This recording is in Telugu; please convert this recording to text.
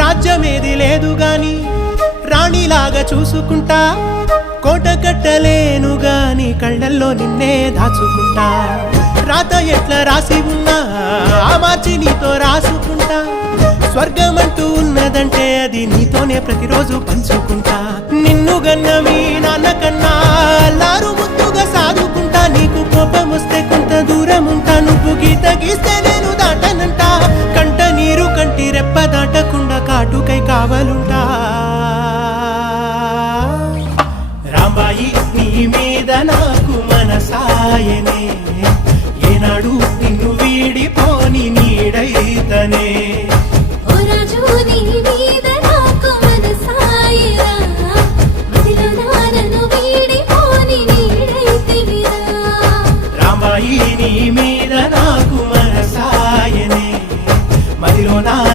రాజ్యమేది లేదు గాని రాణిలాగా చూసుకుంటా, కోట కట్టలేను గాని కళ్ళల్లో నిన్నే దాచుకుంటా. రాత ఎట్లా రాసి ఉన్నా ఆ మార్చి నీతో రాసుకుంటా. స్వర్గమంటూ ఉన్నదంటే అది నీతోనే ప్రతిరోజు పంచుకుంటా. నిన్ను గన్న మీ నాన్న కన్నా అల్లారు ముద్దుగా సాదుకుంటా. నీకు కోపం వస్తే కొంత దూరం ఉంటా, నువ్వు గీత గీస్తే నేను దాటనంటా. కంట నీరు కంటి రెప్ప దాటకుండా కాటుకై కావాలుంటా.